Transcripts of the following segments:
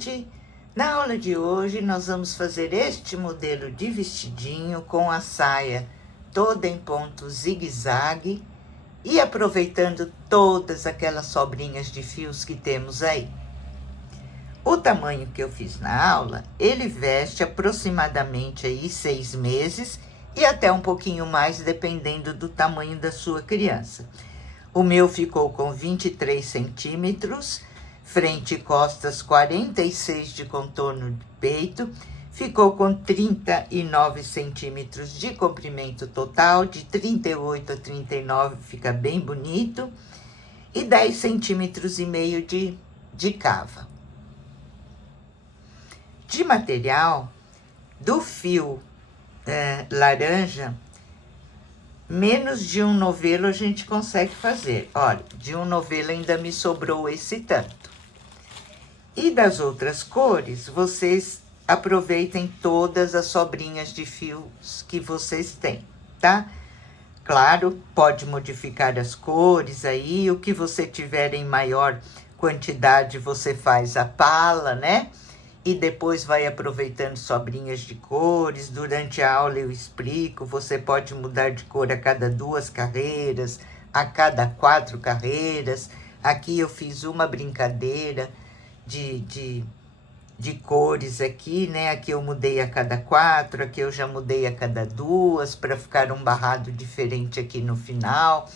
gente! Na aula de hoje nós vamos fazer este modelo de vestidinho com a saia toda em ponto zigue-zague e aproveitando todas aquelas sobrinhas de fios que temos aí. O tamanho que eu fiz na aula, ele veste aproximadamente aí 6 meses e até um pouquinho mais, dependendo do tamanho da sua criança. O meu ficou com 23 centímetros, frente e costas 46 de contorno de peito, ficou com 39 centímetros de comprimento total, de 38 a 39 fica bem bonito, e 10 centímetros e meio de cava. De material, do fio laranja, menos de um novelo a gente consegue fazer. Olha, de um novelo ainda me sobrou esse tanto. E das outras cores, vocês aproveitem todas as sobrinhas de fios que vocês têm, tá? Claro, pode modificar as cores aí, o que você tiver em maior quantidade você faz a pala, né? E depois vai aproveitando sobrinhas de cores. Durante a aula eu explico, você pode mudar de cor a cada 2 carreiras, a cada 4 carreiras. Aqui eu fiz uma brincadeira de cores aqui, né? Aqui eu mudei a cada 4, aqui eu já mudei a cada 2, para ficar um barrado diferente aqui no final.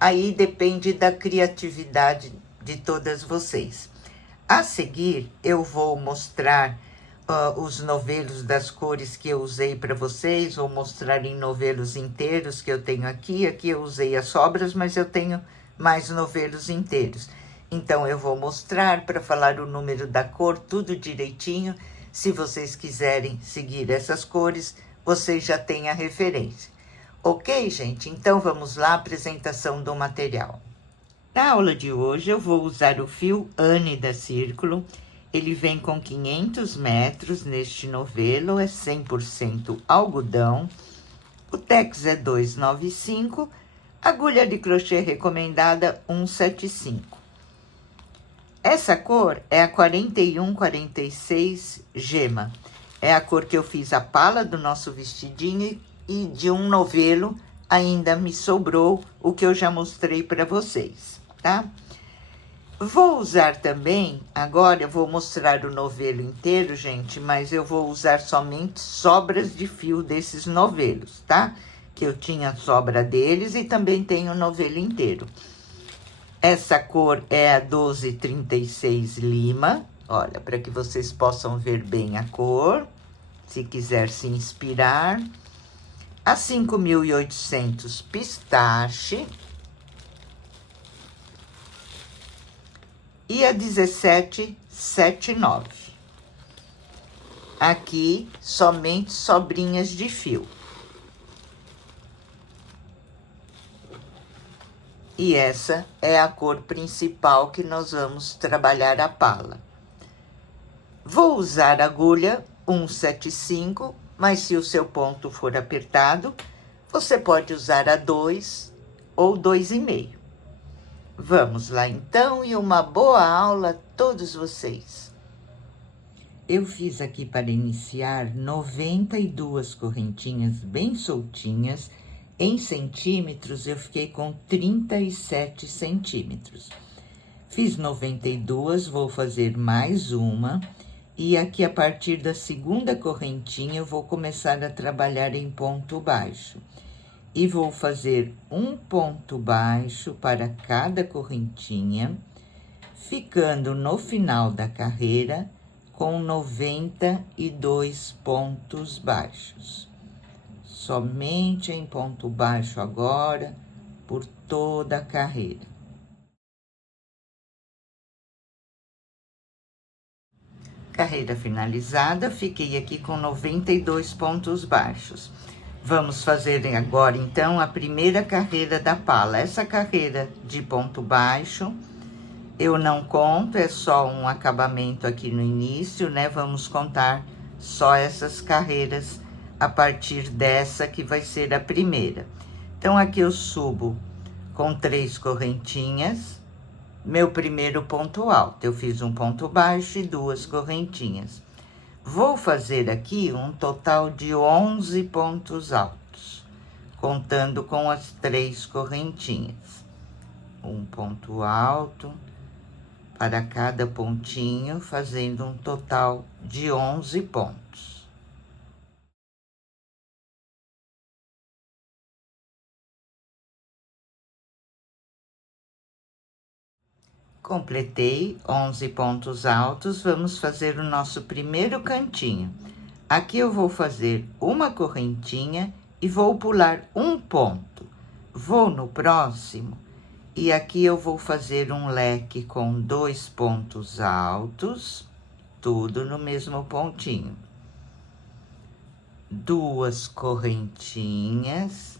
Aí depende da criatividade de todas vocês. A seguir, eu vou mostrar os novelos das cores que eu usei para vocês. Vou mostrar em novelos inteiros que eu tenho aqui. Aqui eu usei as sobras, mas eu tenho mais novelos inteiros. Então, eu vou mostrar para falar o número da cor, tudo direitinho. Se vocês quiserem seguir essas cores, vocês já têm a referência. Ok, gente? Então, vamos lá, apresentação do material. Na aula de hoje, eu vou usar o fio Ânida Círculo. Ele vem com 500 metros neste novelo, é 100% algodão. O tex é 295, agulha de crochê recomendada 175. Essa cor é a 4146 gema. É a cor que eu fiz a pala do nosso vestidinho e de um novelo ainda me sobrou o que eu já mostrei para vocês, tá? Vou usar também, agora eu vou mostrar o novelo inteiro, gente, mas eu vou usar somente sobras de fio desses novelos, tá? Que eu tinha sobra deles e também tenho o novelo inteiro. Essa cor é a 1236 lima, olha, para que vocês possam ver bem a cor, se quiser se inspirar. A 5800 pistache. E a 1779. Aqui, somente sobrinhas de fio. E essa é a cor principal que nós vamos trabalhar a pala. Vou usar a agulha 175, mas se o seu ponto for apertado, você pode usar a 2 ou 2,5. Vamos lá então, e uma boa aula a todos vocês. Eu fiz aqui para iniciar 92 correntinhas bem soltinhas. Em centímetros, eu fiquei com 37 centímetros. Fiz 92, vou fazer mais uma. E aqui, a partir da segunda correntinha, eu vou começar a trabalhar em ponto baixo. E vou fazer um ponto baixo para cada correntinha, ficando no final da carreira com 92 pontos baixos. Somente em ponto baixo agora, por toda a carreira. Carreira finalizada, fiquei aqui com 92 pontos baixos. Vamos fazer agora, então, a primeira carreira da pala. Essa carreira de ponto baixo, eu não conto, é só um acabamento aqui no início, né? Vamos contar só essas carreiras a partir dessa que vai ser a primeira. Então, aqui eu subo com 3 correntinhas, meu primeiro ponto alto. Eu fiz um ponto baixo e 2 correntinhas. Vou fazer aqui um total de 11 pontos altos, contando com as 3 correntinhas. Um ponto alto para cada pontinho, fazendo um total de 11 pontos. Completei 11 pontos altos, vamos fazer o nosso primeiro cantinho. Aqui eu vou fazer uma correntinha e vou pular um ponto. Vou no próximo e aqui eu vou fazer um leque com 2 pontos altos, tudo no mesmo pontinho. 2 correntinhas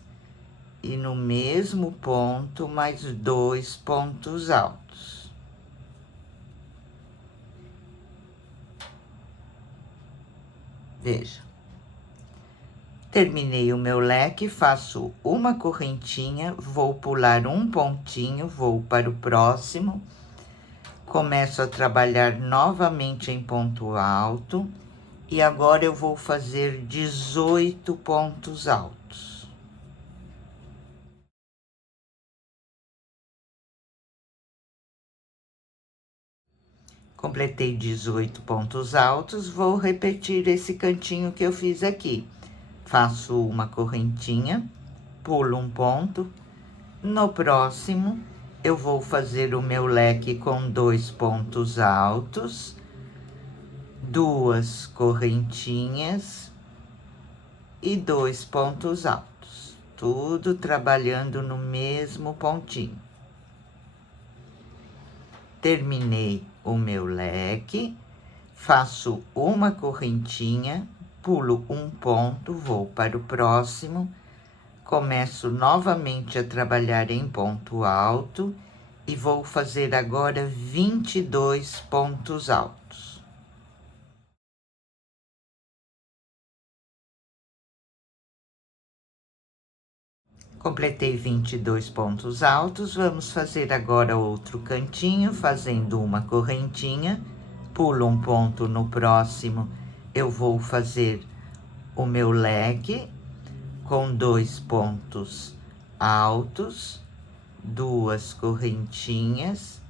e no mesmo ponto mais 2 pontos altos. Veja. Terminei o meu leque, faço uma correntinha, vou pular um pontinho, vou para o próximo. Começo a trabalhar novamente em ponto alto. E agora eu vou fazer 18 pontos altos. Completei 18 pontos altos, vou repetir esse cantinho que eu fiz aqui. Faço uma correntinha, pulo um ponto. No próximo, eu vou fazer o meu leque com 2 pontos altos, 2 correntinhas e 2 pontos altos. Tudo trabalhando no mesmo pontinho. Terminei o meu leque, faço uma correntinha, pulo um ponto, vou para o próximo, começo novamente a trabalhar em ponto alto e vou fazer agora 22 pontos altos. Completei 22 pontos altos, vamos fazer agora outro cantinho, fazendo uma correntinha, pulo um ponto no próximo, eu vou fazer o meu leque com 2 pontos altos, 2 correntinhas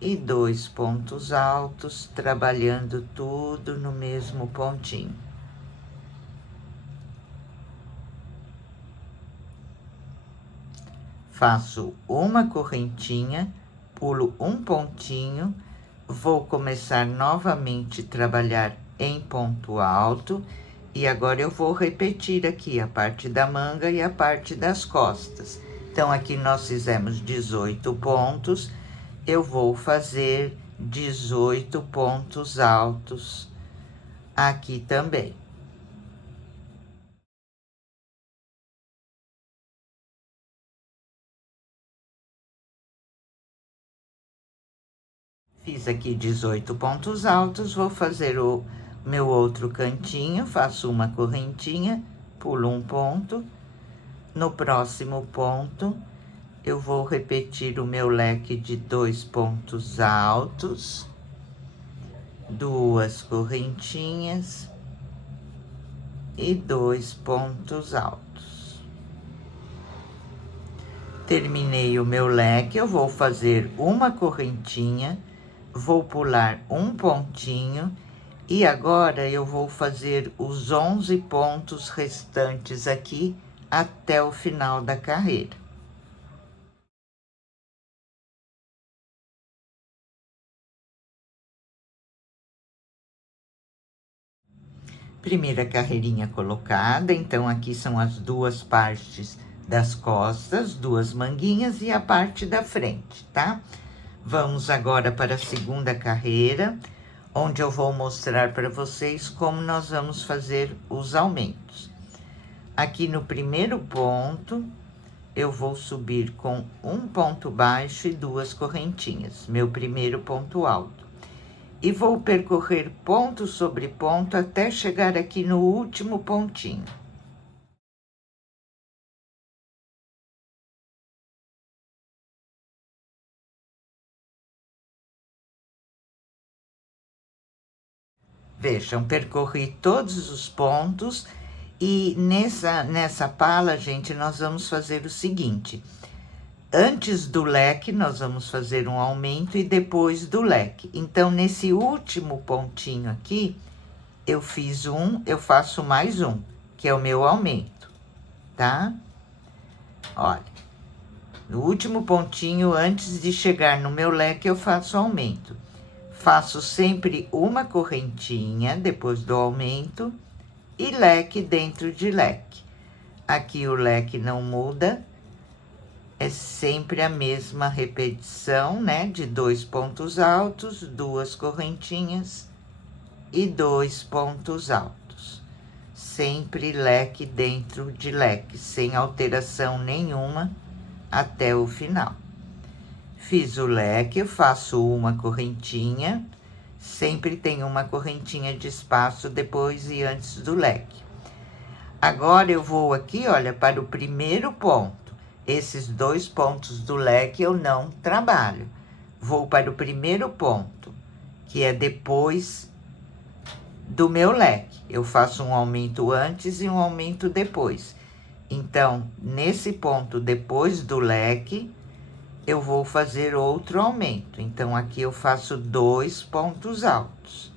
e 2 pontos altos, trabalhando tudo no mesmo pontinho. Faço uma correntinha, pulo um pontinho, vou começar novamente a trabalhar em ponto alto e agora eu vou repetir aqui a parte da manga e a parte das costas. Então, aqui nós fizemos 18 pontos, eu vou fazer 18 pontos altos aqui também. Fiz aqui 18 pontos altos, vou fazer o meu outro cantinho, faço uma correntinha, pulo um ponto. No próximo ponto, eu vou repetir o meu leque de 2 pontos altos, 2 correntinhas e 2 pontos altos. Terminei o meu leque, eu vou fazer uma correntinha, vou pular um pontinho e agora eu vou fazer os 11 pontos restantes aqui até o final da carreira. Primeira carreirinha colocada, então aqui são as 2 partes das costas, 2 manguinhas e a parte da frente, tá? Vamos agora para a segunda carreira, onde eu vou mostrar para vocês como nós vamos fazer os aumentos. Aqui no primeiro ponto, eu vou subir com um ponto baixo e 2 correntinhas, meu primeiro ponto alto. E vou percorrer ponto sobre ponto até chegar aqui no último pontinho. Vejam, percorri todos os pontos e nessa pala, gente, nós vamos fazer o seguinte. Antes do leque, nós vamos fazer um aumento e depois do leque. Então, nesse último pontinho aqui, eu fiz eu faço mais um, que é o meu aumento, tá? Olha, no último pontinho, antes de chegar no meu leque, eu faço aumento. Faço sempre uma correntinha depois do aumento e leque dentro de leque. Aqui o leque não muda, é sempre a mesma repetição, né? De 2 pontos altos, 2 correntinhas e 2 pontos altos. Sempre leque dentro de leque, sem alteração nenhuma até o final. Fiz o leque, eu faço uma correntinha, sempre tem uma correntinha de espaço depois e antes do leque. Agora, eu vou aqui, olha, para o primeiro ponto. Esses 2 pontos do leque eu não trabalho. Vou para o primeiro ponto, que é depois do meu leque. Eu faço um aumento antes e um aumento depois. Então, nesse ponto depois do leque, eu vou fazer outro aumento. Então, aqui eu faço 2 pontos altos.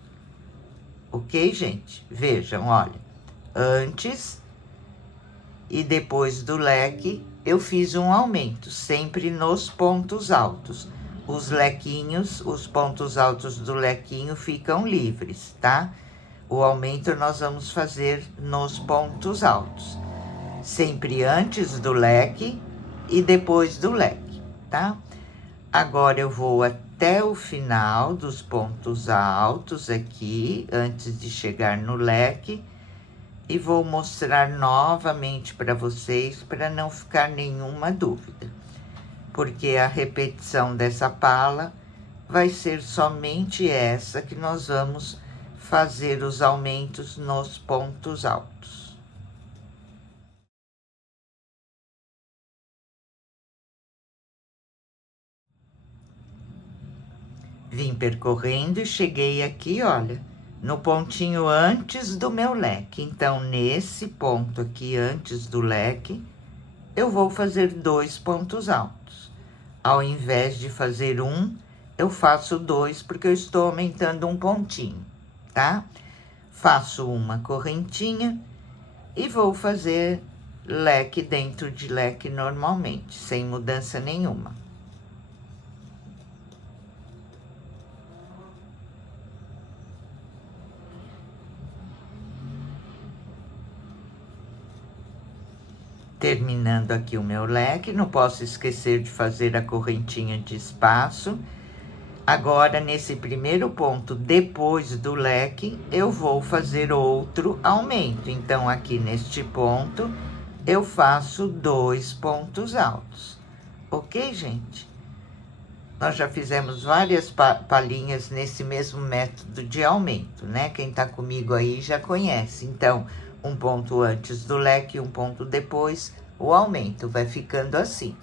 Ok, gente? Vejam, olha. Antes e depois do leque, eu fiz um aumento, sempre nos pontos altos. Os lequinhos, os pontos altos do lequinho ficam livres, tá? O aumento nós vamos fazer nos pontos altos. Sempre antes do leque e depois do leque. Tá? Agora, eu vou até o final dos pontos altos aqui, antes de chegar no leque, e vou mostrar novamente para vocês, para não ficar nenhuma dúvida. Porque a repetição dessa pala vai ser somente essa que nós vamos fazer os aumentos nos pontos altos. Vim percorrendo e cheguei aqui, olha, no pontinho antes do meu leque. Então, nesse ponto aqui, antes do leque, eu vou fazer 2 pontos altos. Ao invés de fazer eu faço 2, porque eu estou aumentando um pontinho, tá? Faço uma correntinha e vou fazer leque dentro de leque normalmente, sem mudança nenhuma. Terminando aqui o meu leque, não posso esquecer de fazer a correntinha de espaço. Agora, nesse primeiro ponto, depois do leque, eu vou fazer outro aumento. Então, aqui neste ponto, eu faço 2 pontos altos. Ok, gente? Nós já fizemos várias palhinhas nesse mesmo método de aumento, né? Quem tá comigo aí já conhece. Então, um ponto antes do leque, um ponto depois, o aumento vai ficando assim.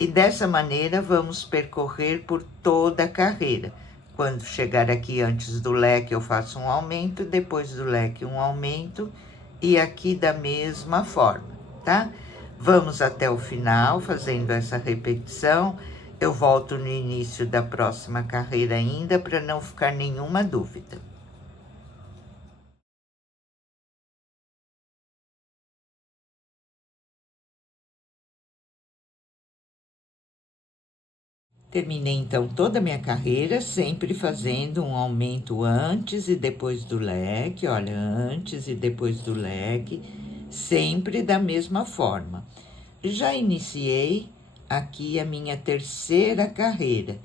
E dessa maneira, vamos percorrer por toda a carreira. Quando chegar aqui antes do leque, eu faço um aumento, depois do leque, um aumento, e aqui da mesma forma, tá? Vamos até o final, fazendo essa repetição. Eu volto no início da próxima carreira ainda, para não ficar nenhuma dúvida. Terminei, então, toda a minha carreira, sempre fazendo um aumento antes e depois do leque, olha, antes e depois do leque, sempre da mesma forma. Já iniciei aqui a minha terceira carreira,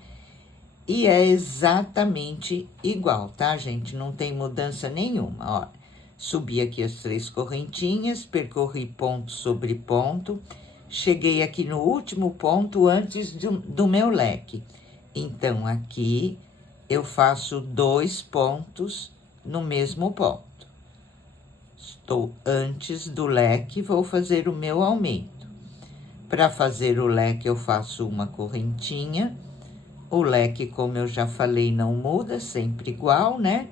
e é exatamente igual, tá, gente? Não tem mudança nenhuma, olha. Subi aqui as 3 correntinhas, percorri ponto sobre ponto, cheguei aqui no último ponto antes do meu leque. Então, aqui eu faço 2 pontos no mesmo ponto. Estou antes do leque, vou fazer o meu aumento. Para fazer o leque, eu faço uma correntinha. O leque, como eu já falei, não muda, sempre igual, né?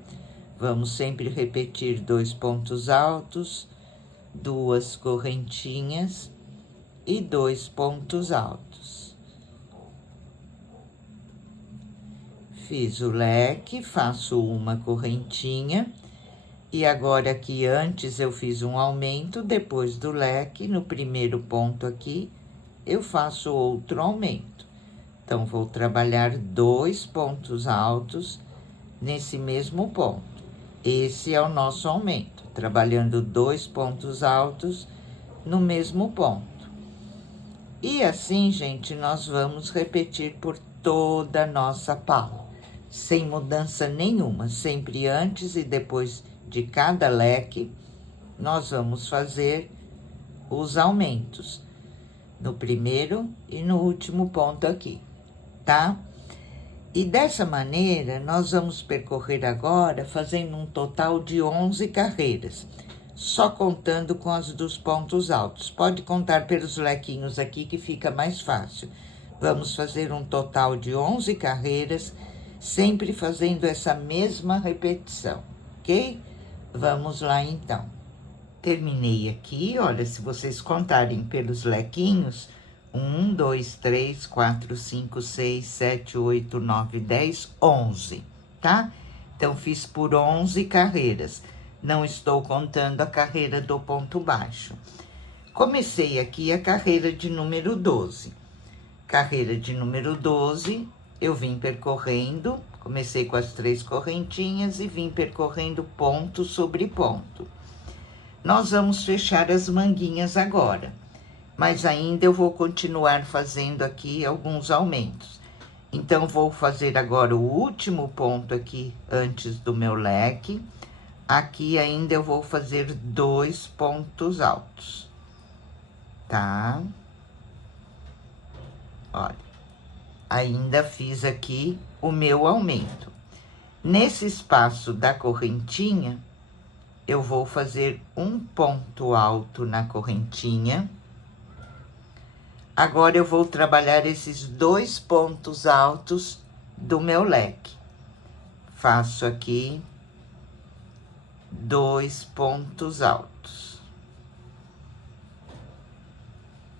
Vamos sempre repetir 2 pontos altos, 2 correntinhas e 2 pontos altos. Fiz o leque, faço uma correntinha. E agora aqui, antes eu fiz um aumento, depois do leque, no primeiro ponto aqui, eu faço outro aumento. Então, vou trabalhar 2 pontos altos nesse mesmo ponto. Esse é o nosso aumento, trabalhando 2 pontos altos no mesmo ponto. E assim, gente, nós vamos repetir por toda a nossa pala, sem mudança nenhuma, sempre antes e depois de cada leque, nós vamos fazer os aumentos no primeiro e no último ponto aqui, tá? E dessa maneira, nós vamos percorrer agora fazendo um total de 11 carreiras, só contando com as dos pontos altos. Pode contar pelos lequinhos aqui que fica mais fácil. Vamos fazer um total de 11 carreiras, sempre fazendo essa mesma repetição, ok? Vamos lá, então. Terminei aqui, olha, se vocês contarem pelos lequinhos, 1, 2, 3, 4, 5, 6, 7, 8, 9, 10, 11, tá? Então, fiz por 11 carreiras. Não estou contando a carreira do ponto baixo. Comecei aqui a carreira de número 12. Carreira de número 12, eu vim percorrendo, comecei com as 3 correntinhas e vim percorrendo ponto sobre ponto. Nós vamos fechar as manguinhas agora, mas ainda eu vou continuar fazendo aqui alguns aumentos. Então, vou fazer agora o último ponto aqui antes do meu leque. Aqui ainda eu vou fazer 2 pontos altos, tá? Olha, ainda fiz aqui o meu aumento. Nesse espaço da correntinha, eu vou fazer um ponto alto na correntinha. Agora, eu vou trabalhar esses 2 pontos altos do meu leque. Faço aqui 2 pontos altos.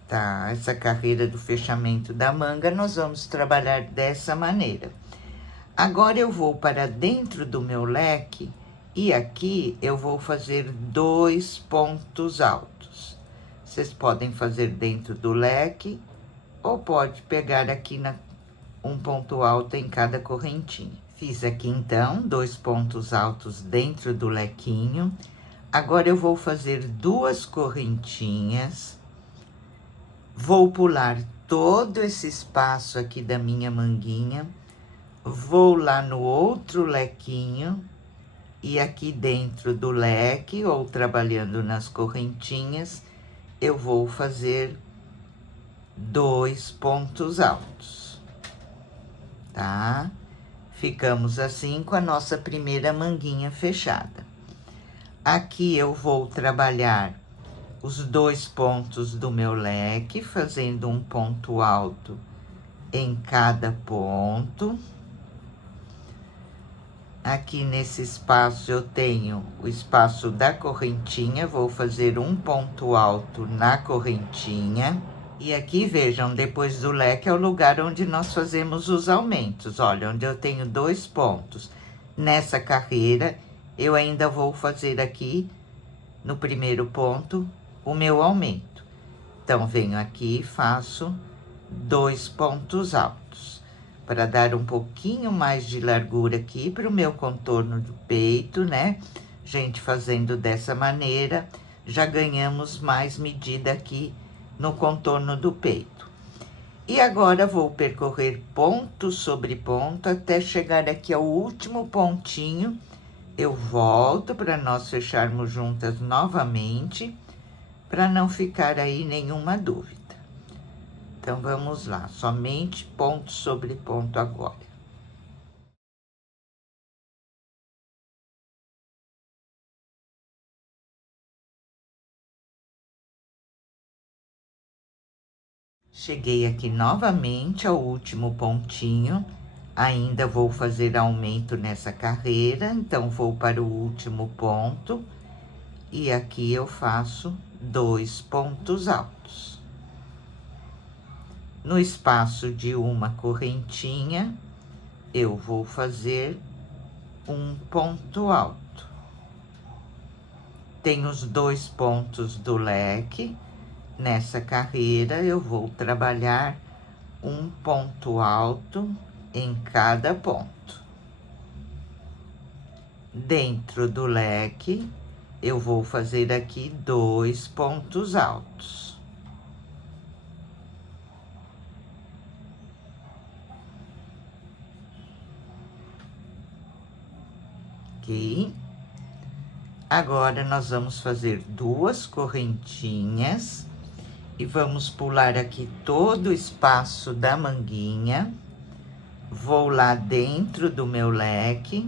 Tá? Essa carreira do fechamento da manga, nós vamos trabalhar dessa maneira. Agora, eu vou para dentro do meu leque e aqui eu vou fazer 2 pontos altos. Vocês podem fazer dentro do leque ou pode pegar aqui um ponto alto em cada correntinha. Fiz aqui, então, 2 pontos altos dentro do lequinho. Agora, eu vou fazer 2 correntinhas. Vou pular todo esse espaço aqui da minha manguinha. Vou lá no outro lequinho. E aqui dentro do leque, ou trabalhando nas correntinhas, eu vou fazer 2 pontos altos, tá? Ficamos assim com a nossa primeira manguinha fechada. Aqui eu vou trabalhar os 2 pontos do meu leque, fazendo um ponto alto em cada ponto. Aqui nesse espaço eu tenho o espaço da correntinha, vou fazer um ponto alto na correntinha. E aqui, vejam, depois do leque é o lugar onde nós fazemos os aumentos. Olha, onde eu tenho 2 pontos. Nessa carreira, eu ainda vou fazer aqui, no primeiro ponto, o meu aumento. Então, venho aqui e faço 2 pontos altos, para dar um pouquinho mais de largura aqui para o meu contorno do peito, né? Gente, fazendo dessa maneira, já ganhamos mais medida aqui no contorno do peito. E agora, vou percorrer ponto sobre ponto até chegar aqui ao último pontinho. Eu volto para nós fecharmos juntas novamente, para não ficar aí nenhuma dúvida. Então, vamos lá, somente ponto sobre ponto agora. Cheguei aqui novamente ao último pontinho. Ainda vou fazer aumento nessa carreira, então vou para o último ponto e aqui eu faço 2 pontos altos. No espaço de uma correntinha, eu vou fazer um ponto alto. Tenho os 2 pontos do leque. Nessa carreira, eu vou trabalhar um ponto alto em cada ponto. Dentro do leque, eu vou fazer aqui 2 pontos altos. Ok? Agora, nós vamos fazer 2 correntinhas e vamos pular aqui todo o espaço da manguinha. Vou lá dentro do meu leque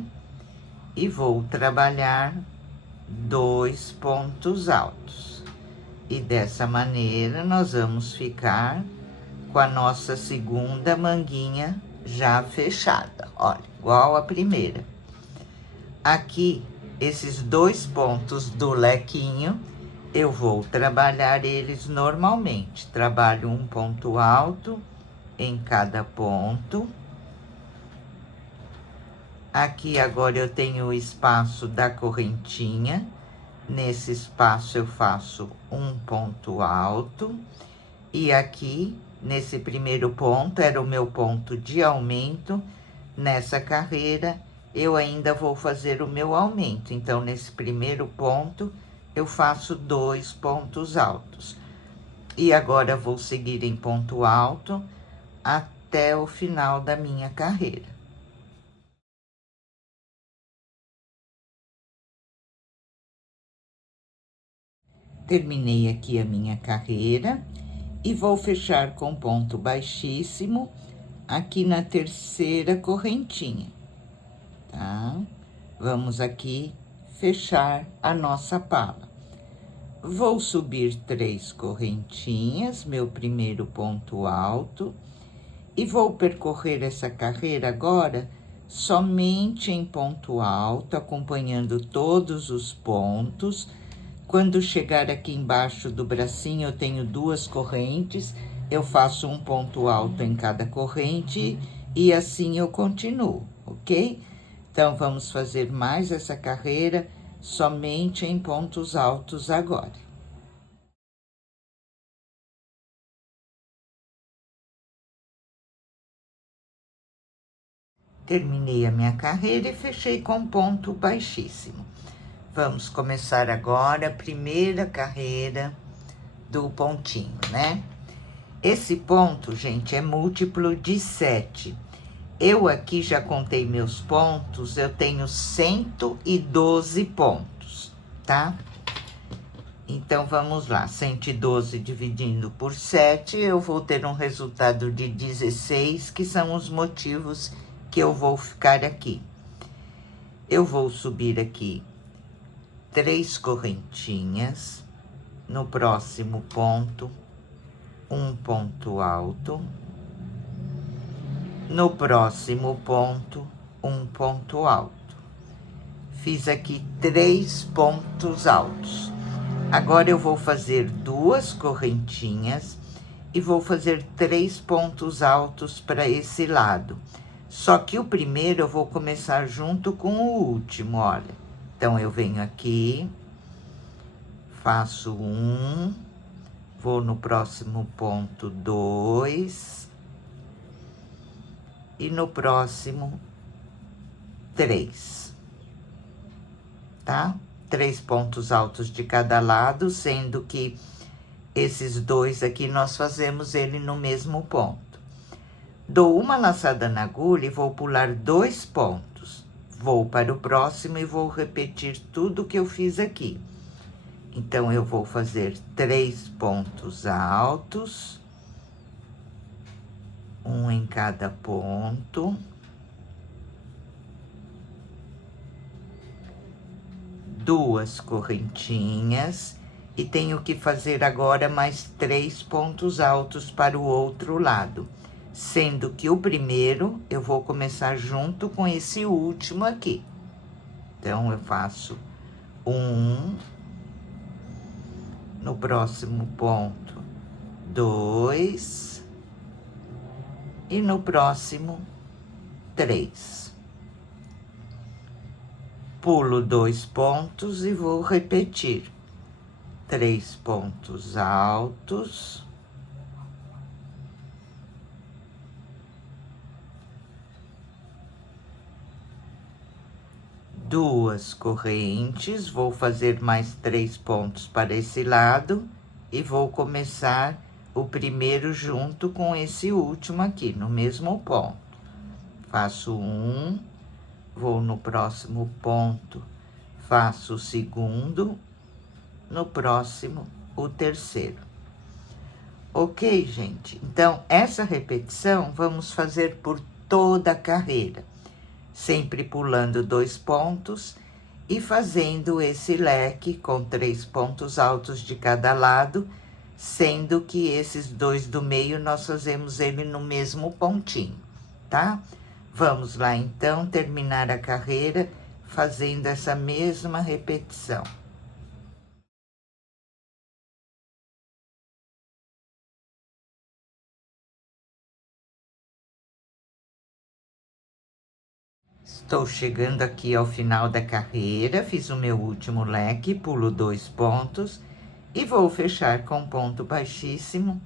e vou trabalhar 2 pontos altos. E dessa maneira, nós vamos ficar com a nossa segunda manguinha já fechada. Olha, igual a primeira. Aqui, esses 2 pontos do lequinho, eu vou trabalhar eles normalmente. Trabalho um ponto alto em cada ponto. Aqui agora eu tenho o espaço da correntinha. Nesse espaço eu faço um ponto alto. E aqui, nesse primeiro ponto, era o meu ponto de aumento. Nessa carreira, eu ainda vou fazer o meu aumento. Então, nesse primeiro ponto, eu faço 2 pontos altos. E agora, vou seguir em ponto alto até o final da minha carreira. Terminei aqui a minha carreira e vou fechar com ponto baixíssimo aqui na terceira correntinha, tá? Vamos aqui fechar a nossa pala. Vou subir 3 correntinhas, meu primeiro ponto alto, e vou percorrer essa carreira agora somente em ponto alto, acompanhando todos os pontos. Quando chegar aqui embaixo do bracinho, eu tenho 2 correntes, eu faço um ponto alto em cada corrente e assim eu continuo, ok? Então, vamos fazer mais essa carreira somente em pontos altos agora. Terminei a minha carreira e fechei com ponto baixíssimo. Vamos começar agora a primeira carreira do pontinho, né? Esse ponto, gente, é múltiplo de 7. Eu aqui já contei meus pontos, eu tenho 112 pontos, tá? Então, vamos lá, 112 dividindo por 7, eu vou ter um resultado de 16, que são os motivos que eu vou ficar aqui. Eu vou subir aqui 3 correntinhas, no próximo ponto, um ponto alto, no próximo ponto, um ponto alto. Fiz aqui 3 pontos altos. Agora, eu vou fazer 2 correntinhas e vou fazer 3 pontos altos para esse lado. Só que o primeiro eu vou começar junto com o último, olha. Então, eu venho aqui, faço 1, vou no próximo ponto 2 e no próximo 3, tá? 3 pontos altos de cada lado, sendo que esses 2 aqui nós fazemos ele no mesmo ponto. Dou uma laçada na agulha e vou pular 2 pontos. Vou para o próximo e vou repetir tudo que eu fiz aqui. Então, eu vou fazer 3 pontos altos, um em cada ponto. 2 correntinhas e tenho que fazer agora mais 3 pontos altos para o outro lado. sendo que o primeiro eu vou começar junto com esse último aqui. Então, eu faço um, no próximo ponto, 2, e no próximo, 3. Pulo 2 pontos e vou repetir. 3 pontos altos. Duas correntes, vou fazer mais 3 pontos para esse lado e vou começar o primeiro junto com esse último aqui, no mesmo ponto. Faço um, vou no próximo ponto, faço o segundo, no próximo, o terceiro. Ok, gente? Então, essa repetição vamos fazer por toda a carreira, sempre pulando 2 pontos e fazendo esse leque com 3 pontos altos de cada lado, sendo que esses 2 do meio nós fazemos ele no mesmo pontinho, tá? Vamos lá, então, terminar a carreira fazendo essa mesma repetição. Estou chegando aqui ao final da carreira, fiz o meu último leque, pulo 2 pontos e vou fechar com ponto baixíssimo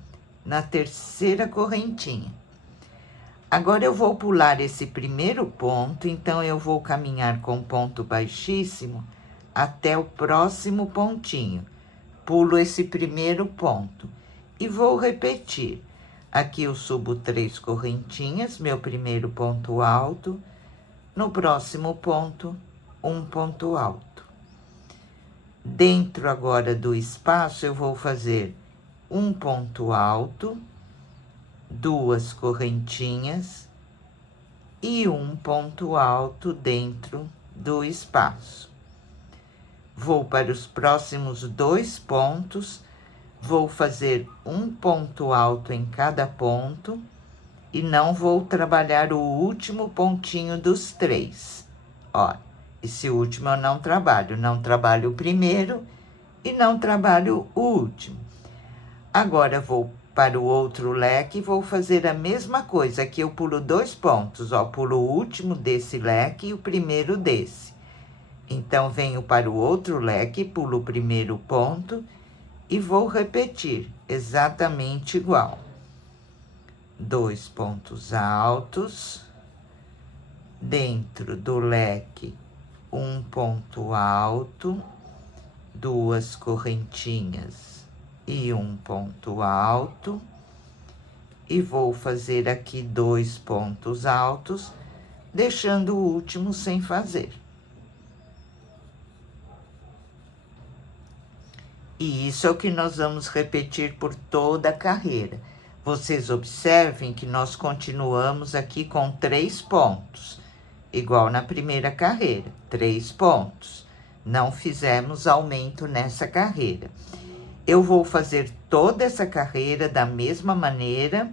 na terceira correntinha. Agora, eu vou pular esse primeiro ponto, então, eu vou caminhar com ponto baixíssimo até o próximo pontinho. Pulo esse primeiro ponto e vou repetir. Aqui eu subo 3 correntinhas, meu primeiro ponto alto. No próximo ponto, um ponto alto. Dentro agora do espaço, eu vou fazer um ponto alto, 2 correntinhas e um ponto alto dentro do espaço. Vou para os próximos 2 pontos, vou fazer um ponto alto em cada ponto e não vou trabalhar o último pontinho dos 3. Ó, esse último eu não trabalho o primeiro e não trabalho o último. Agora, vou para o outro leque e vou fazer a mesma coisa. Aqui eu pulo 2 pontos, ó, pulo o último desse leque e o primeiro desse. Então, venho para o outro leque, pulo o primeiro ponto e vou repetir exatamente igual. 2 pontos altos, dentro do leque, um ponto alto, 2 correntinhas e um ponto alto, e vou fazer aqui 2 pontos altos, deixando o último sem fazer. E isso é o que nós vamos repetir por toda a carreira. Vocês observem que nós continuamos aqui com 3 pontos, igual na primeira carreira, 3 pontos. Não fizemos aumento nessa carreira. Eu vou fazer toda essa carreira da mesma maneira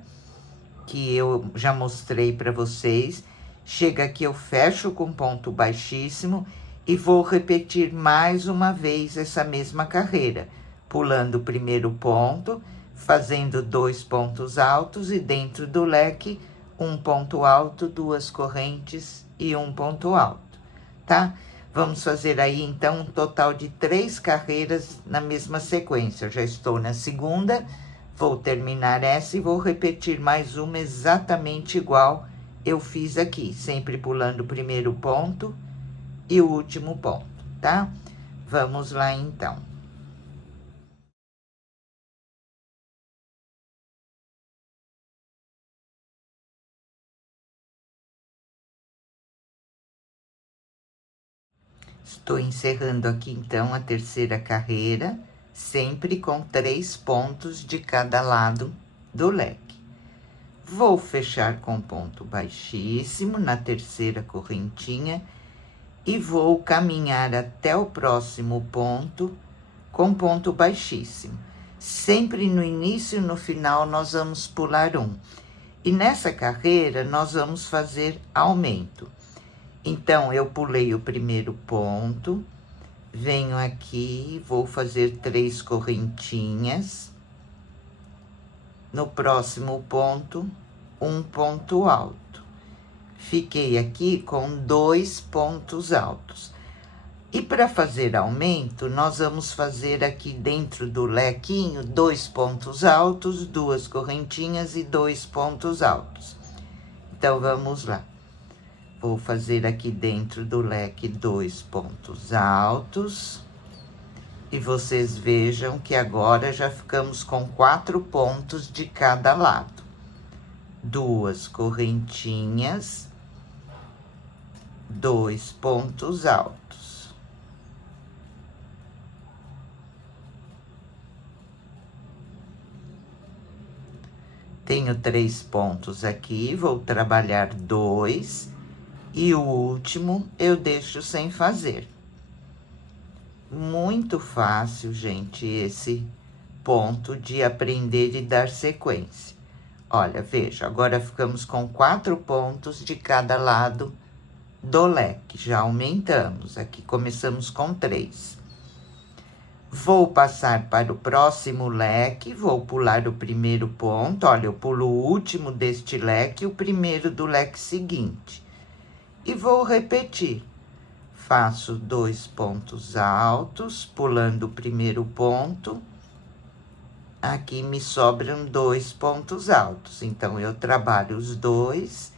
que eu já mostrei para vocês. Chega aqui, eu fecho com ponto baixíssimo e vou repetir mais uma vez essa mesma carreira, pulando o primeiro ponto, fazendo 2 pontos altos e dentro do leque, um ponto alto, 2 correntes e um ponto alto, tá? Vamos fazer aí, então, um total de 3 carreiras na mesma sequência. Eu já estou na segunda, vou terminar essa e vou repetir mais uma exatamente igual eu fiz aqui, sempre pulando o primeiro ponto e o último ponto, tá? Vamos lá, então. Estou encerrando aqui, então, a terceira carreira, sempre com 3 pontos de cada lado do leque. Vou fechar com ponto baixíssimo na terceira correntinha e vou caminhar até o próximo ponto com ponto baixíssimo. Sempre no início e no final nós vamos pular um. E nessa carreira, nós vamos fazer aumento. Então, eu pulei o primeiro ponto, venho aqui, vou fazer 3 correntinhas. No próximo ponto, um ponto alto. Fiquei aqui com 2 pontos altos. E para fazer aumento, nós vamos fazer aqui dentro do lequinho 2 pontos altos, 2 correntinhas e 2 pontos altos. Então, vamos lá. Vou fazer aqui dentro do leque 2 pontos altos. E vocês vejam que agora já ficamos com 4 pontos de cada lado. 2 correntinhas, 2 pontos altos. Tenho 3 pontos aqui, vou trabalhar 2 e o último eu deixo sem fazer. Muito fácil, gente, esse ponto de aprender e dar sequência. Olha, veja, agora ficamos com 4 pontos de cada lado do leque, já aumentamos. Aqui começamos com 3. Vou passar para o próximo leque, vou pular o primeiro ponto. Olha, eu pulo o último deste leque e o primeiro do leque seguinte. E vou repetir. Faço 2 pontos altos, pulando o primeiro ponto. Aqui me sobram 2 pontos altos, então eu trabalho os 2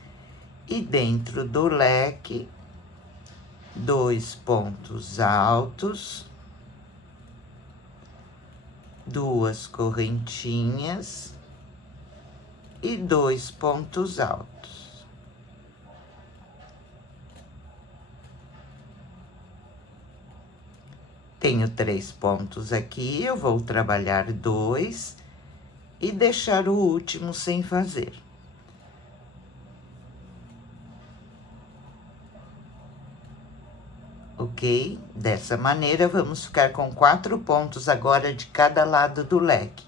e dentro do leque, 2 pontos altos, 2 correntinhas e 2 pontos altos. Tenho 3 pontos aqui, eu vou trabalhar 2 e deixar o último sem fazer. Ok? Dessa maneira, vamos ficar com 4 pontos agora de cada lado do leque.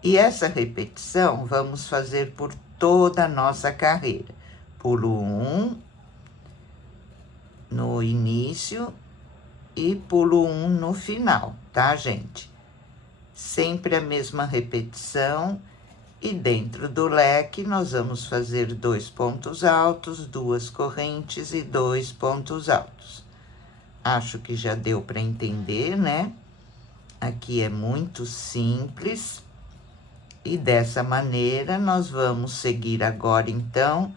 E essa repetição vamos fazer por toda a nossa carreira. Pulo 1 no início e pulo 1 no final, tá, gente? Sempre a mesma repetição. E dentro do leque, nós vamos fazer 2 pontos altos, 2 correntes e 2 pontos altos. Acho que já deu para entender, né? Aqui é muito simples. E dessa maneira, nós vamos seguir agora, então,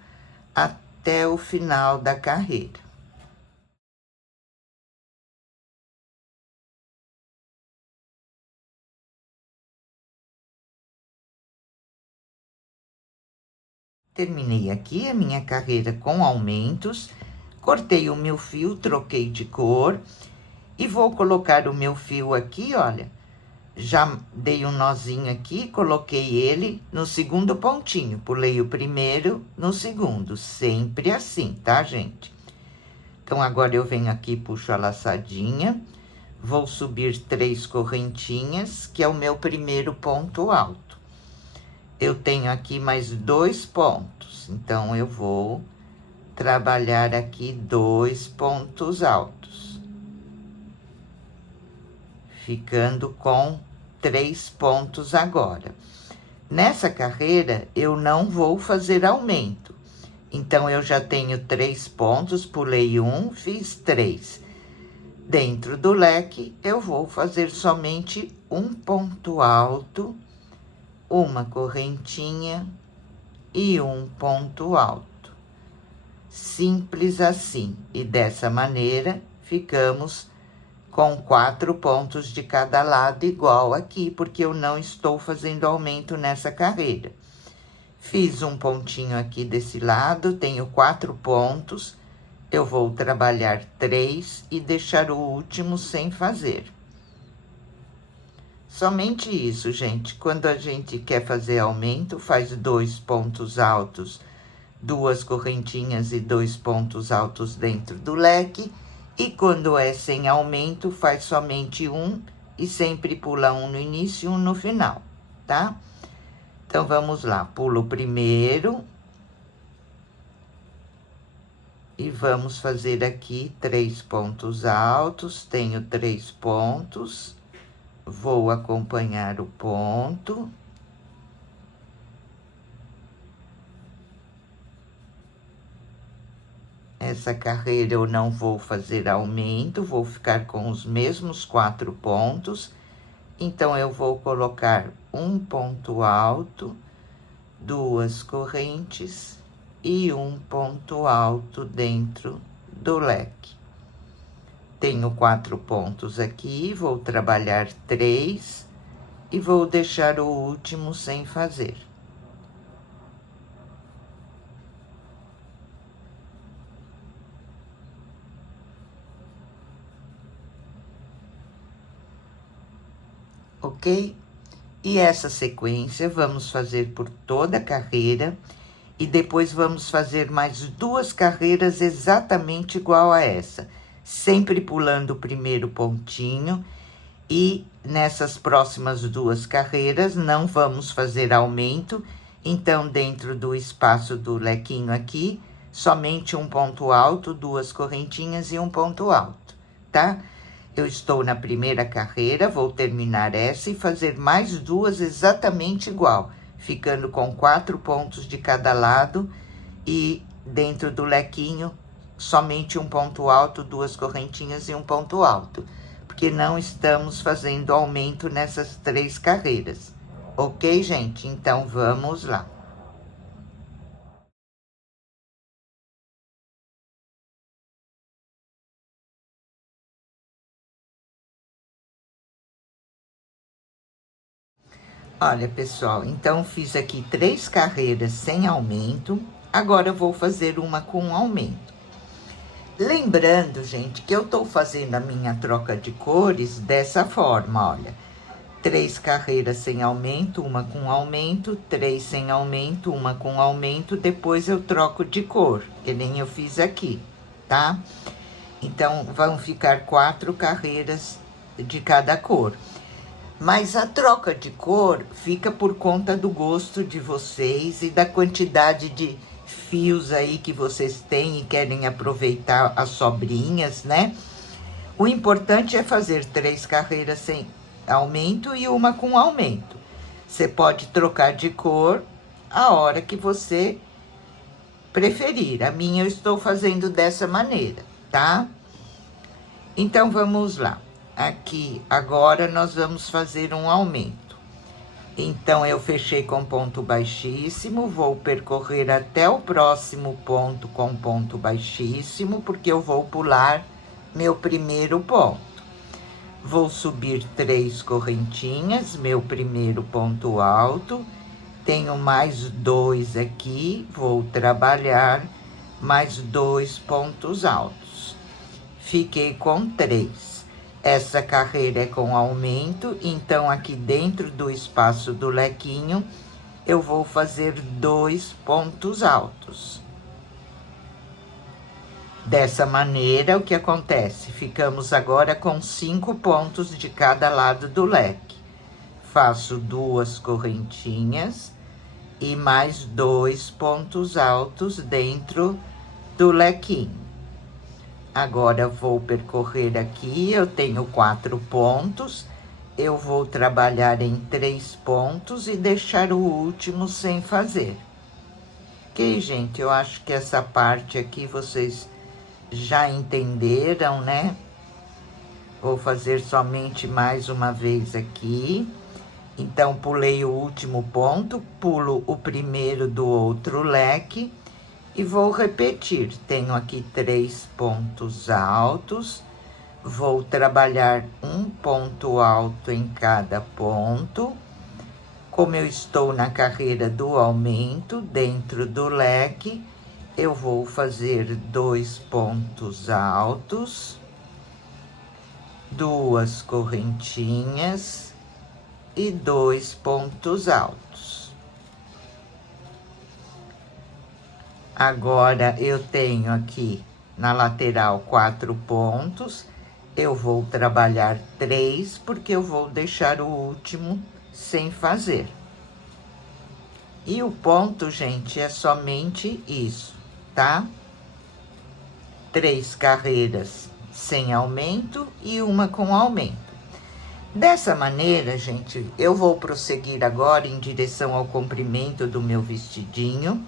até o final da carreira. Terminei aqui a minha carreira com aumentos. Cortei o meu fio, troquei de cor e vou colocar o meu fio aqui, olha. Já dei um nozinho aqui, coloquei ele no segundo pontinho. Pulei o primeiro no segundo, sempre assim, tá, gente? Então, agora eu venho aqui, puxo a laçadinha, vou subir 3 correntinhas, que é o meu primeiro ponto alto. Eu tenho aqui mais 2 pontos, então eu vou trabalhar aqui 2 pontos altos, ficando com 3 pontos agora. Nessa carreira, eu não vou fazer aumento, então eu já tenho 3 pontos, pulei 1, fiz 3. Dentro do leque, eu vou fazer somente um ponto alto, uma correntinha e um ponto alto. Simples assim, e dessa maneira ficamos com 4 pontos de cada lado igual aqui, porque eu não estou fazendo aumento nessa carreira. Fiz um pontinho aqui desse lado, tenho 4 pontos, eu vou trabalhar 3 e deixar o último sem fazer. Somente isso, gente. Quando a gente quer fazer aumento, faz 2 pontos altos, 2 correntinhas e 2 pontos altos dentro do leque. E quando é sem aumento, faz somente um e sempre pula um no início e um no final, tá? Então, vamos lá, pulo o primeiro. E vamos fazer aqui 3 pontos altos, tenho 3 pontos, vou acompanhar o ponto. Essa carreira eu não vou fazer aumento, vou ficar com os mesmos 4 pontos. Então, eu vou colocar um ponto alto, 2 correntes e um ponto alto dentro do leque. Tenho 4 pontos aqui, vou trabalhar 3 e vou deixar o último sem fazer. Ok? E essa sequência vamos fazer por toda a carreira e depois vamos fazer mais 2 carreiras exatamente igual a essa, sempre pulando o primeiro pontinho. E nessas próximas 2 carreiras não vamos fazer aumento, então dentro do espaço do lequinho aqui, somente um ponto alto, 2 correntinhas e um ponto alto, tá? Eu estou na primeira carreira, vou terminar essa e fazer mais 2 exatamente igual, ficando com 4 pontos de cada lado e dentro do lequinho somente um ponto alto, 2 correntinhas e um ponto alto, porque não estamos fazendo aumento nessas 3 carreiras. Ok, gente? Então, vamos lá. Olha, pessoal, então fiz aqui 3 carreiras sem aumento, agora eu vou fazer uma com aumento. Lembrando, gente, que eu tô fazendo a minha troca de cores dessa forma, olha. 3 carreiras sem aumento, uma com aumento, 3 sem aumento, uma com aumento, depois eu troco de cor, que nem eu fiz aqui, tá? Então, vão ficar 4 carreiras de cada cor. Mas a troca de cor fica por conta do gosto de vocês e da quantidade de fios aí que vocês têm e querem aproveitar as sobrinhas, né? O importante é fazer 3 carreiras sem aumento e uma com aumento. Você pode trocar de cor a hora que você preferir. A minha eu estou fazendo dessa maneira, tá? Então, vamos lá. Aqui, agora, nós vamos fazer um aumento. Então, eu fechei com ponto baixíssimo, vou percorrer até o próximo ponto com ponto baixíssimo, porque eu vou pular meu primeiro ponto. Vou subir 3 correntinhas, meu primeiro ponto alto. Tenho mais 2 aqui, vou trabalhar mais 2 pontos altos. Fiquei com 3. Essa carreira é com aumento, então aqui dentro do espaço do lequinho, eu vou fazer 2 pontos altos. Dessa maneira, o que acontece? Ficamos agora com 5 pontos de cada lado do leque. Faço 2 correntinhas e mais 2 pontos altos dentro do lequinho. Agora, vou percorrer aqui, eu tenho 4 pontos, eu vou trabalhar em 3 pontos e deixar o último sem fazer. Ok, gente? Eu acho que essa parte aqui vocês já entenderam, né? Vou fazer somente mais uma vez aqui. Então, pulei o último ponto, pulo o primeiro do outro leque. E vou repetir, tenho aqui 3 pontos altos, vou trabalhar um ponto alto em cada ponto. Como eu estou na carreira do aumento, dentro do leque, eu vou fazer 2 pontos altos, 2 correntinhas e 2 pontos altos. Agora, eu tenho aqui na lateral 4 pontos, eu vou trabalhar 3, porque eu vou deixar o último sem fazer. E o ponto, gente, é somente isso, tá? 3 carreiras sem aumento e uma com aumento. Dessa maneira, gente, eu vou prosseguir agora em direção ao comprimento do meu vestidinho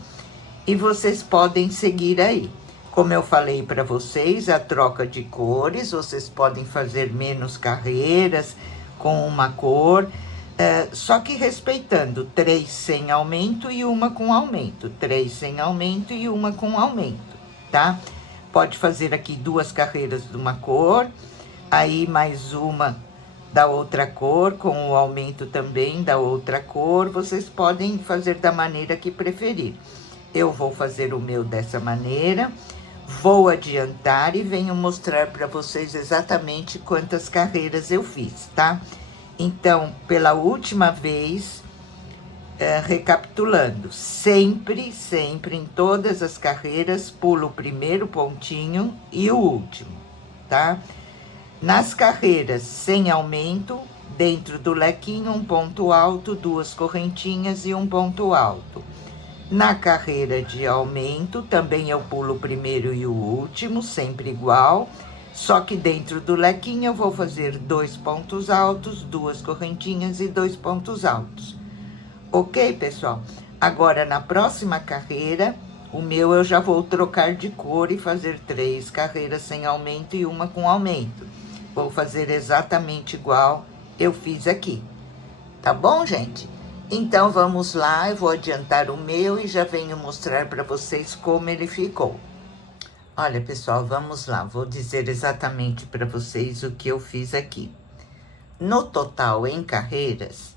e vocês podem seguir aí. Como eu falei para vocês, a troca de cores, vocês podem fazer menos carreiras com uma cor, só que respeitando 3 sem aumento e uma com aumento, 3 sem aumento e uma com aumento, tá? Pode fazer aqui 2 carreiras de uma cor, aí mais uma da outra cor, com o aumento também da outra cor, vocês podem fazer da maneira que preferir. Eu vou fazer o meu dessa maneira, vou adiantar e venho mostrar para vocês exatamente quantas carreiras eu fiz, tá? Então, pela última vez, recapitulando, sempre em todas as carreiras, pulo o primeiro pontinho e o último, tá? Nas carreiras sem aumento, dentro do lequinho, um ponto alto, 2 correntinhas e um ponto alto. Na carreira de aumento, também eu pulo o primeiro e o último, sempre igual, só que dentro do lequinho eu vou fazer 2 pontos altos, 2 correntinhas e 2 pontos altos. Ok, pessoal? Agora, na próxima carreira, o meu eu já vou trocar de cor e fazer 3 carreiras sem aumento e uma com aumento. Vou fazer exatamente igual eu fiz aqui. Tá bom, gente? Então, vamos lá, eu vou adiantar o meu e já venho mostrar para vocês como ele ficou. Olha, pessoal, vamos lá, vou dizer exatamente para vocês o que eu fiz aqui. No total, em carreiras,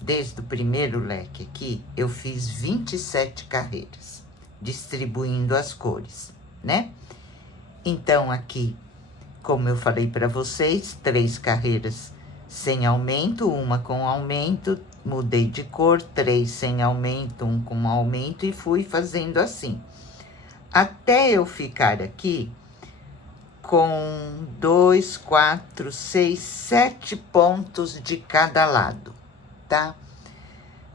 desde o primeiro leque aqui, eu fiz 27 carreiras, distribuindo as cores, né? Então, aqui, como eu falei para vocês, 3 carreiras sem aumento, uma com aumento, mudei de cor, 3 sem aumento, 1 com aumento e fui fazendo assim. Até eu ficar aqui com 2, 4, 6, 7 pontos de cada lado, tá?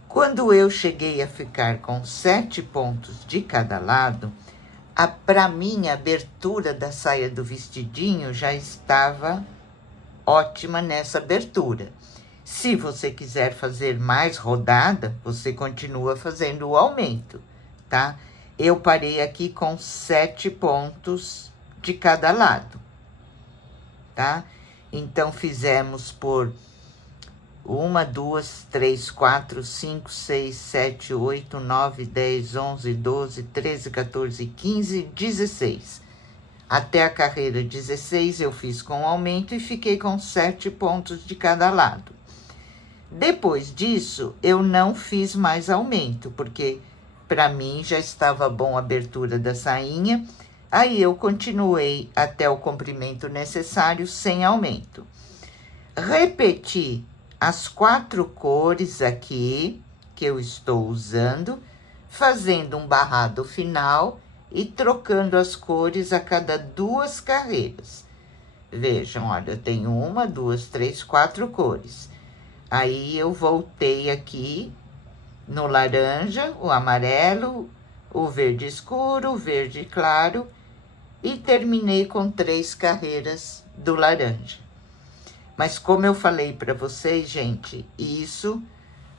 Quando eu cheguei a ficar com 7 pontos de cada lado, para mim, a abertura da saia do vestidinho já estava ótima nessa abertura. Se você quiser fazer mais rodada, você continua fazendo o aumento, tá? Eu parei aqui com 7 pontos de cada lado, tá? Então, fizemos por 1, 2, 3, 4, 5, 6, 7, 8, 9, 10, 11, 12, 13, 14, 15, 16. Até a carreira 16 eu fiz com aumento e fiquei com 7 pontos de cada lado. Depois disso, eu não fiz mais aumento, porque para mim já estava bom a abertura da sainha. Aí eu continuei até o comprimento necessário sem aumento. Repeti as 4 cores aqui que eu estou usando, fazendo um barrado final e trocando as cores a cada 2 carreiras. Vejam, olha, eu tenho 1, 2, 3, 4 cores. Aí eu voltei aqui no laranja, o amarelo, o verde escuro, o verde claro e terminei com 3 carreiras do laranja. Mas como eu falei para vocês, gente, isso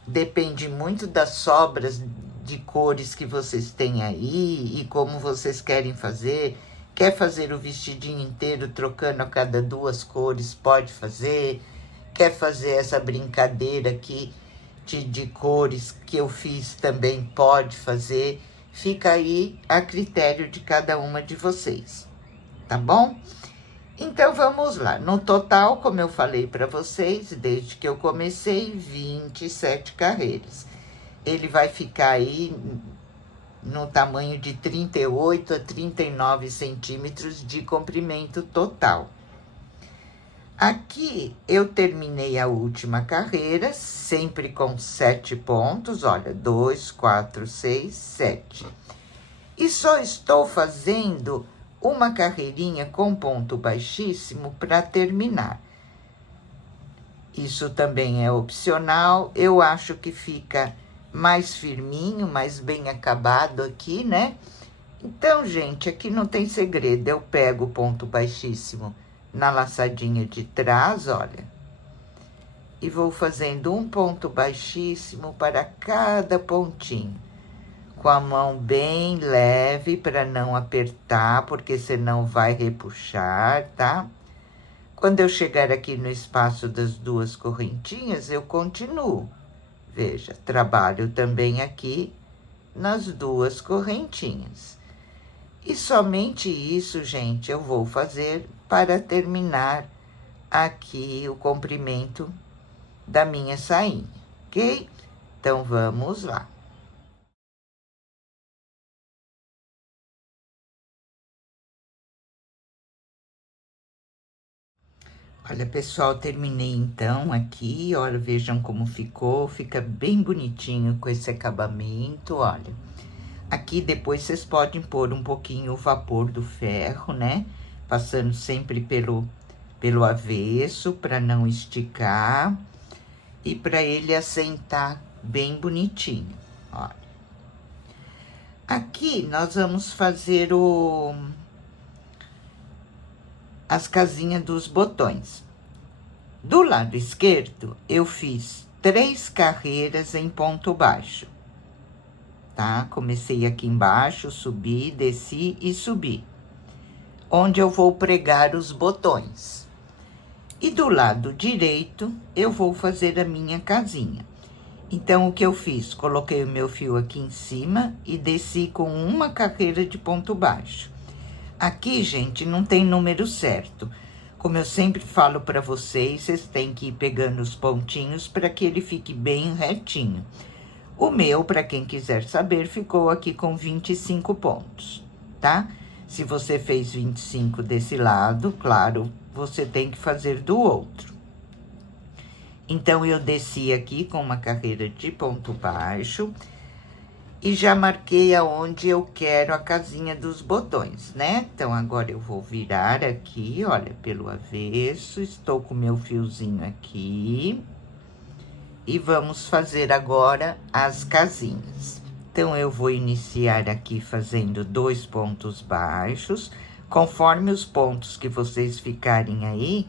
depende muito das sobras de cores que vocês têm aí e como vocês querem fazer. Quer fazer o vestidinho inteiro trocando a cada 2 cores, pode fazer. Quer fazer essa brincadeira aqui de cores que eu fiz também, pode fazer. Fica aí a critério de cada uma de vocês, tá bom? Então, vamos lá. No total, como eu falei para vocês, desde que eu comecei, 27 carreiras. Ele vai ficar aí no tamanho de 38 a 39 centímetros de comprimento total. Aqui, eu terminei a última carreira, sempre com 7 pontos. Olha, 2, 4, 6, 7. E só estou fazendo uma carreirinha com ponto baixíssimo para terminar. Isso também é opcional, eu acho que fica mais firminho, mais bem acabado aqui, né? Então, gente, aqui não tem segredo. Eu pego o ponto baixíssimo na laçadinha de trás, olha. E vou fazendo um ponto baixíssimo para cada pontinho. Com a mão bem leve para não apertar, porque senão vai repuxar, tá? Quando eu chegar aqui no espaço das duas correntinhas, eu continuo. Veja, trabalho também aqui nas duas correntinhas. E somente isso, gente, eu vou fazer para terminar aqui o comprimento da minha sainha, ok? Então, vamos lá. Olha, pessoal, terminei então aqui, olha, vejam como ficou, fica bem bonitinho com esse acabamento, olha. Aqui depois vocês podem pôr um pouquinho o vapor do ferro, né? Passando sempre pelo avesso, para não esticar e para ele assentar bem bonitinho, olha. Aqui nós vamos fazer as casinhas dos botões. Do lado esquerdo, eu fiz 3 carreiras em ponto baixo, tá? Comecei aqui embaixo, subi, desci e subi, onde eu vou pregar os botões. E do lado direito, eu vou fazer a minha casinha. Então, o que eu fiz? Coloquei o meu fio aqui em cima e desci com uma carreira de ponto baixo. Aqui, gente, não tem número certo. Como eu sempre falo para vocês, vocês têm que ir pegando os pontinhos para que ele fique bem retinho. O meu, para quem quiser saber, ficou aqui com 25 pontos, tá? Se você fez 25 desse lado, claro, você tem que fazer do outro. Então, eu desci aqui com uma carreira de ponto baixo e já marquei aonde eu quero a casinha dos botões, né? Então, agora eu vou virar aqui, olha, pelo avesso, estou com meu fiozinho aqui. E vamos fazer agora as casinhas. Então, eu vou iniciar aqui fazendo 2 pontos baixos. Conforme os pontos que vocês ficarem aí,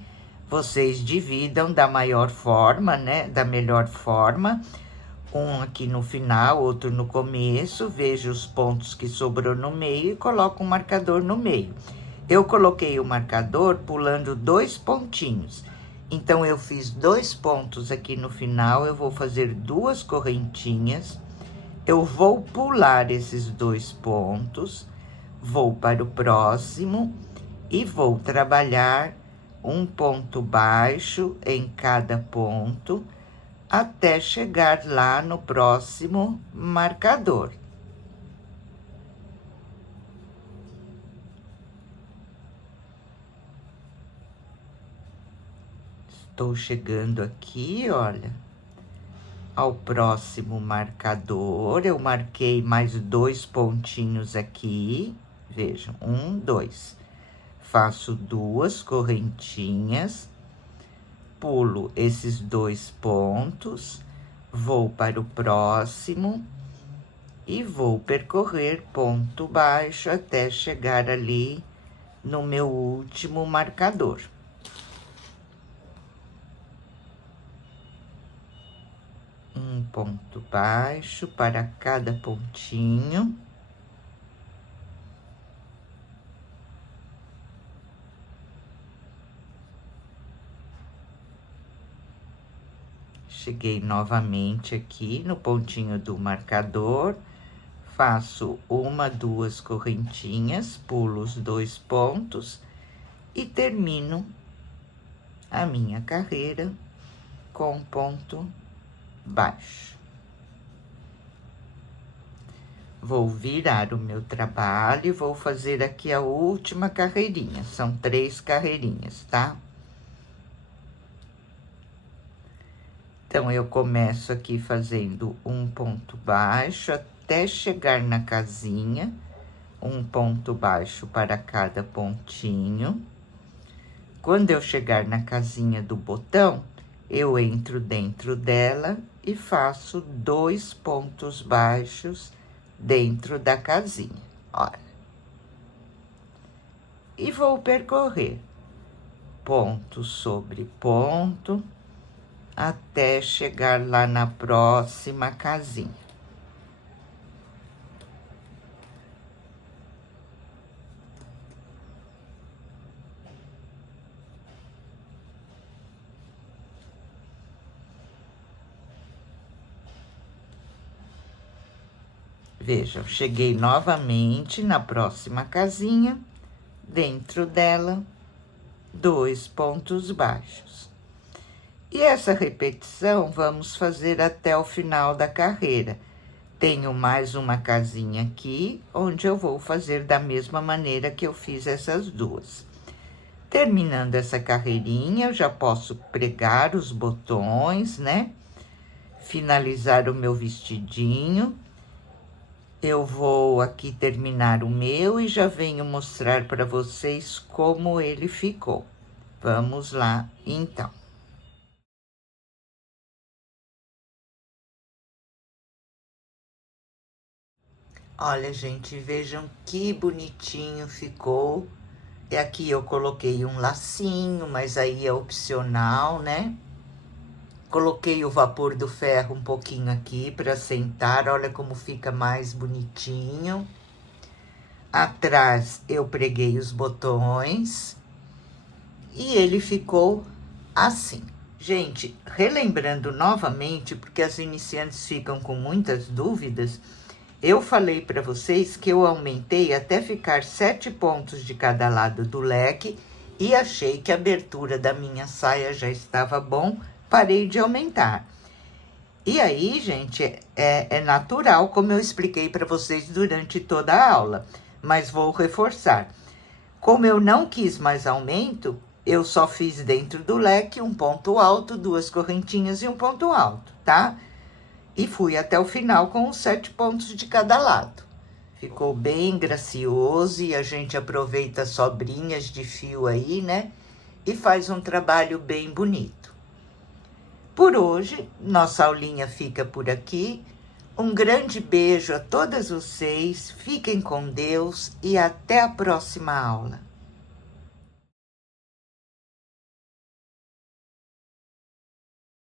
vocês dividam da maior forma, né? Da melhor forma. Um aqui no final, outro no começo, veja os pontos que sobrou no meio e coloco um marcador no meio. Eu coloquei o marcador pulando 2 pontinhos. Então, eu fiz 2 pontos aqui no final, eu vou fazer 2 correntinhas. Eu vou pular esses 2 pontos, vou para o próximo e vou trabalhar um ponto baixo em cada ponto, até chegar lá no próximo marcador. Estou chegando aqui, olha, ao próximo marcador. Eu marquei mais 2 pontinhos aqui, vejam, 1, 2. Faço 2 correntinhas, pulo esses 2 pontos, vou para o próximo e vou percorrer ponto baixo até chegar ali no meu último marcador. Um ponto baixo para cada pontinho. Cheguei novamente aqui no pontinho do marcador, faço 1, 2 correntinhas, pulo os 2 pontos e termino a minha carreira com ponto baixo. Vou virar o meu trabalho e vou fazer aqui a última carreirinha, são 3 carreirinhas, tá? Então, eu começo aqui fazendo um ponto baixo até chegar na casinha, um ponto baixo para cada pontinho. Quando eu chegar na casinha do botão, eu entro dentro dela e faço 2 pontos baixos dentro da casinha, olha. E vou percorrer ponto sobre ponto até chegar lá na próxima casinha. Vejam, cheguei novamente na próxima casinha, dentro dela, 2 pontos baixos. E essa repetição vamos fazer até o final da carreira. Tenho mais uma casinha aqui, onde eu vou fazer da mesma maneira que eu fiz essas duas. Terminando essa carreirinha, eu já posso pregar os botões, né? Finalizar o meu vestidinho. Eu vou aqui terminar o meu e já venho mostrar para vocês como ele ficou. Vamos lá, então. Olha, gente, vejam que bonitinho ficou. E aqui eu coloquei um lacinho, mas aí é opcional, né? Coloquei o vapor do ferro um pouquinho aqui para sentar, olha como fica mais bonitinho. Atrás eu preguei os botões e ele ficou assim. Gente, relembrando novamente, porque as iniciantes ficam com muitas dúvidas, eu falei para vocês que eu aumentei até ficar 7 pontos de cada lado do leque e achei que a abertura da minha saia já estava bom, parei de aumentar. E aí, gente, é natural, como eu expliquei para vocês durante toda a aula, mas vou reforçar. Como eu não quis mais aumento, eu só fiz dentro do leque um ponto alto, 2 correntinhas e um ponto alto, tá? E fui até o final com os 7 pontos de cada lado. Ficou bem gracioso e a gente aproveita sobrinhas de fio aí, né? E faz um trabalho bem bonito. Por hoje, nossa aulinha fica por aqui. Um grande beijo a todas vocês, fiquem com Deus e até a próxima aula.